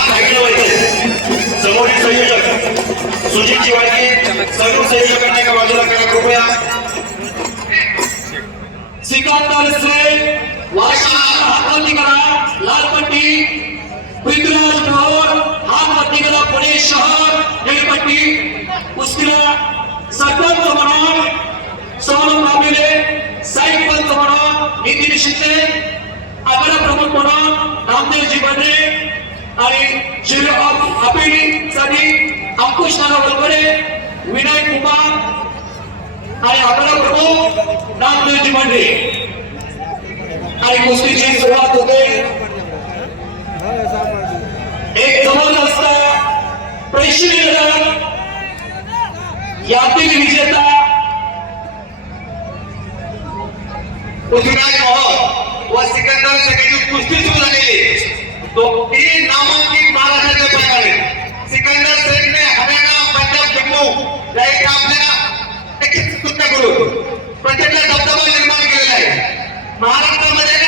साईडला व्हायचंय समोरील संयोजक सुजितची वाडके सर्व संयोजकांना एका बाजूला करा कृपया हातवरती करा लाल पट्टी पृथ्वीराज ढोर हातवरती करा पुणे शहर निळी पट्टी सरपंच म्हणून सोनम काबिले साई पंत म्हणून नितीन शिंदे आग्रा म्हणून आणि शिरो ऑफ अपिली साठी अंकुश नाना वलवडे विनय कुमार आणि आपला प्रमुख नामदेवजी मांडे. आणि कुस्तीची सुरुवात होते. एक जबरदस्त प्रेक्षणीय यातील विजेता पृथ्वीराज मोहोळ व सिकंदर सगळ्याची कुस्ती सुरू झालेली. तो तीन नामांकित महाराष्ट्राचे प्रकारे सिकंदर शेखने हरियाणा पंजाब जम्मू या एक आपल्या एक प्रचंड दबदबा निर्माण केलेला आहे. महाराष्ट्रामध्ये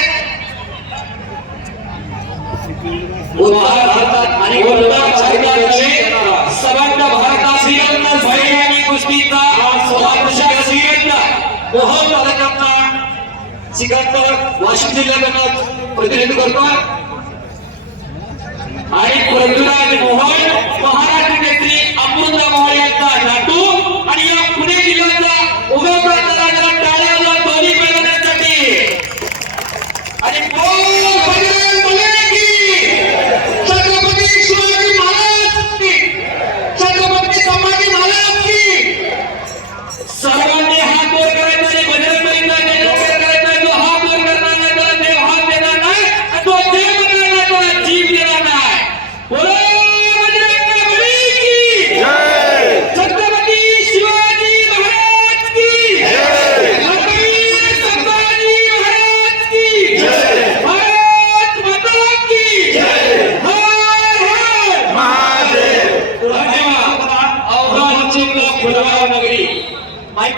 उत्तर भारतात आणि उत्तर भारताचे सर्वांना भारतातील भैरवानी कुस्तीचा सोलापूरच्या सिंहला मोहन पदकांचा सिकंदर वाशिम जिल्ह्यात प्रतिनिधित्व करतो आणि पृथ्वीराज मोहन महाराष्ट्र नेत्री अमृता मोहन यांचा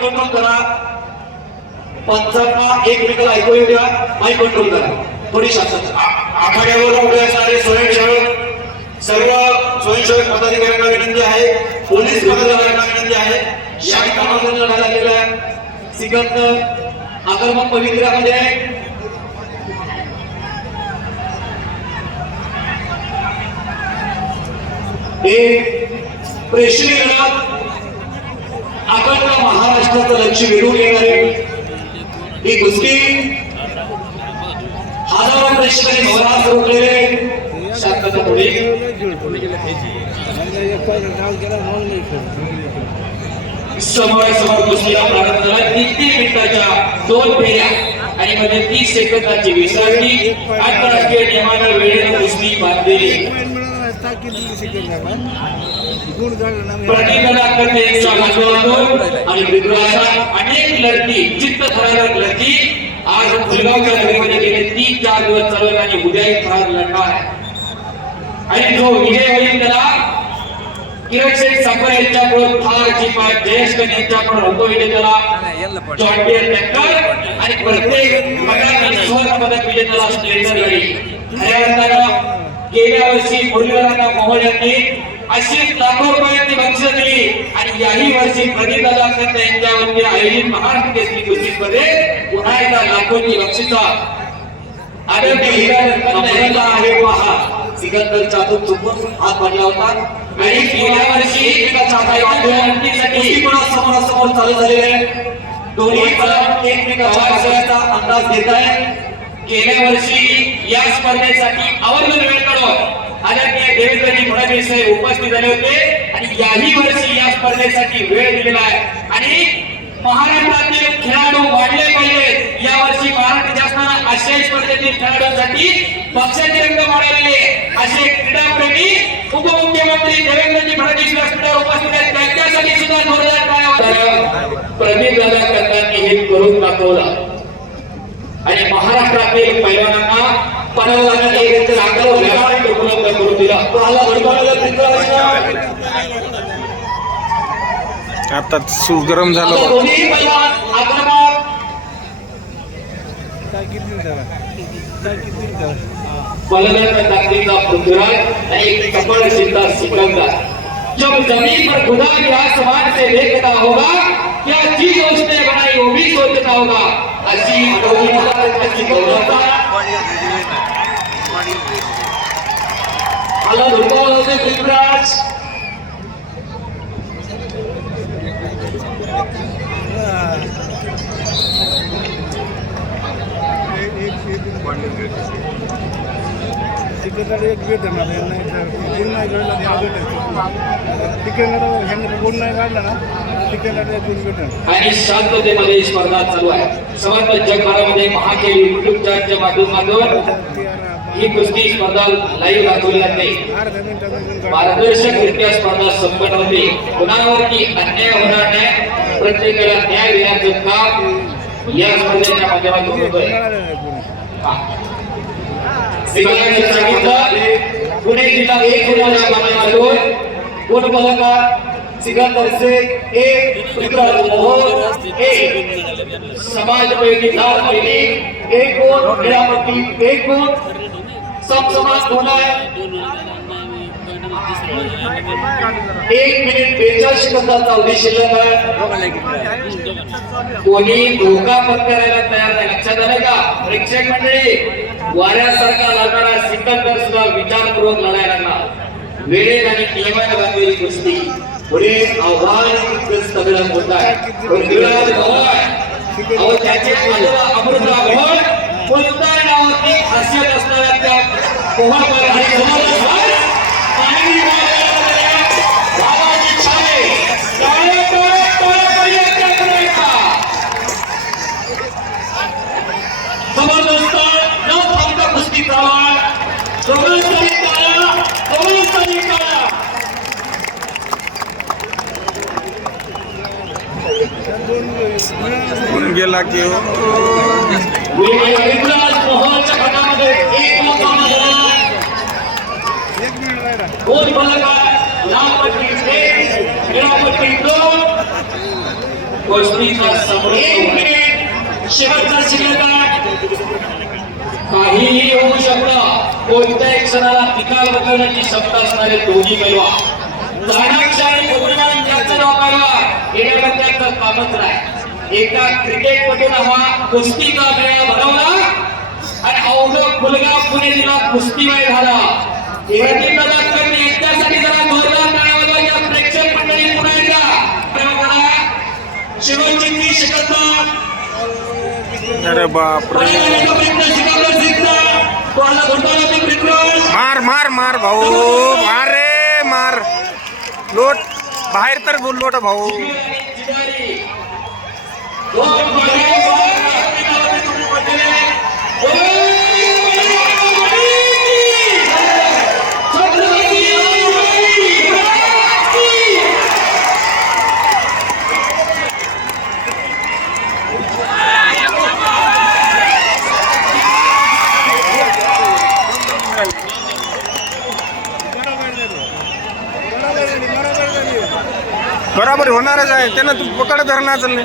कंट्रोल करा. पंचांना एकमेकाला ऐकू येऊ द्या माईक कंट्रोल करा. थोडी शासन आखाड्यावर उभे असणारे स्वयंसेवक सर्व स्वयंसेवक पदाधिकाऱ्यांना विनंती आहे. पोलीस पदाधिकाऱ्यांना विनंती आहे. या कामातून लढा गेला सिकंदर आक्रमक पवित्र्यामध्ये एक प्रेक्षणीय महाराष्ट्राचं लक्ष वेधून येणारे. ही गोष्टी हजारो प्रेक्षकांनी स्वरात रोखलेले समोर समोर प्रारंभ झाला. मिनिटाच्या दोन फेऱ्या आणि मध्ये तीस सेकंदाची विश्रांती. आंतरराष्ट्रीय नियमानं वेळेनं कुस्ती बांधलेली प्रतिभा करण्याच्या माध्यमातून आणि विद्रोहाच्या अनेक लढती चित्त थरारक लढती आज फुलगावच्या नगरीमध्ये गेले. तीन चार दिवस चालवत आणि उद्याही थरार लढणार आहे. आणि जो विजय होईल त्याला किरण शेठ साखर यांच्याकडून थार जीपात जयेश कन यांच्याकडून होतो विजेत्याला जॉन्डियर ट्रॅक्टर आणि प्रत्येक गटात सुवर्ण पदक विजेत्याला स्प्लेंडर गाडी खऱ्या अर्थानं गेल्या वर्षी मुरलीधरांना मोहोळ यांनी अशी लाखो रुपयांची बक्षिस दिली. आणि याही वर्षी प्रदीप दादा यांच्यावरती आयोजित महाराष्ट्र केसरी कुस्ती स्पर्धेत पुन्हा एकदा लाखोची बक्षिसा आहे पहा. सिकंदर चुकून हात होता. आणि गेल्या वर्षी समोरासमोर चालू झालेले दोन्ही दल अंदाज घेत आहे. गेल्या वर्षी या स्पर्धेसाठी आवर्जून वेळ आदरणीय देवेंद्रजी फडणवीस हे उपस्थित झाले होते आणि याही वर्षी या स्पर्धेसाठी वेळ दिलेला आहे. आणि महाराष्ट्रातील खेळाडू वाढले पाहिजेत या वर्षी महाराष्ट्र शासनानं आशियाई स्पर्धेतील खेळाडूंसाठी पक्षाचे रंग वाढवलेले असे क्रीडाप्रेमी उपमुख्यमंत्री देवेंद्रजी फडणवीस व्यासपीठावर उपस्थित आहेत. त्यांच्यासाठी सुद्धा जोरदार प्रदीप दादा करताना हे करून दाखवला. आणि महाराष्ट्रातील पैलवानांना पणाला एक अंगावर व्यावहारिक उपलब्ध करून दिला. घडवायला तिथं आता सूर गरम झालं. दोन्ही पैलवान आक्रमक. बलगत ताकतीचा पृथ्वीराज आणि एक कपड़ सिद्धा सिकंदर. जब जमीन पर खुदा के आसमान से देखता होगा क्या चीज उसने बनाई वो भी सोचता होगा. असी पृथ्वीराज तिकडे एक भेट आहे नाही कळला त्या तिकडे ह्यांना गुण नाही काढला ना आणि शांततेमध्ये स्पर्धा चालू आहे. समर्थ जगभरामध्ये महाखेल युट्यूब चॅनलच्या माध्यमातून ही कुस्ती स्पर्धा लाईव्ह दाखवली जाते. पारदर्शक रित्या स्पर्धा संपन्न होते. कुणावरती अन्याय होणार नाही प्रत्येकाला न्याय देण्याचं काम या स्पर्धेच्या माध्यमातून होतोय. सांगितलं पुणे जिल्हा एक माध्यमातून कोण पदका सिकंदर शेख एक पृथ्वीराज मोहोळ एक समाज समाजोपयोगी लाल महिने एक गुण क्रीडापट्टी एक गुण समसमान गुण आहे एक मिनिट बेचाळीस सेकंदाचा अवधी शिल्लक आहे कोणी धोका पत्करायला तयार नाही लक्षात आलं का प्रेक्षक मंडळी वाऱ्यासारखा लढणारा सिकंदर सुद्धा विचारपूर्वक लढायला लागला वेळेत आणि नियमाने बांधलेली कुस्ती पुढे आव्हान इतकं सगळं होत आहे. पृथ्वीराज भवन त्याचे अमृतराव भवन मुलतान नावाची खासियत असणाऱ्या त्या पोहळ आणि समोर पाणी वाहणाऱ्या बाबाची छावे टाळे टोळे टोळे पर्यंत करायचा जबरदस्त न थांबता कुस्ती चालवा दोघांचाही टाळ्या दोघांचाही टाळ्या कोण गेला की हो? विलास मोहनच्या गटामध्ये एक मुक्काम झाला एक मिनिट राहिला दोन फलक लाल पट्टी एक निळा पट्टी दोन कुस्तीचा समोर एक मिनिट शेवटचा शिल्लक आहे. हो। काहीही होऊ शकतं कोणत्याही क्षणाला निकाल बदलण्याची क्षमता असणारे दोन्ही पैलवान चाणक्य आणि बुद्धिमान ज्याचं नाव पैलवान येण्याकरता कामच नाही एका क्रिकेटपटून हा कुस्तीचा मेळा भरवला आणि अवघड मुलगा पुणे जिल्हा कुस्तीमय झाला. प्रदान करणे यांच्यासाठी जरा जोरदार टाळ्या वाजवायच्या प्रेक्षक मंडळी शेवटची तीस सेकंद अरे बापरे. मार मार मार भाऊ. मार रे मार. लोट बाहेर तर बोल लोट भाऊ. बरोबर होणारच आहे. त्यांना तू पकड धरणार चालले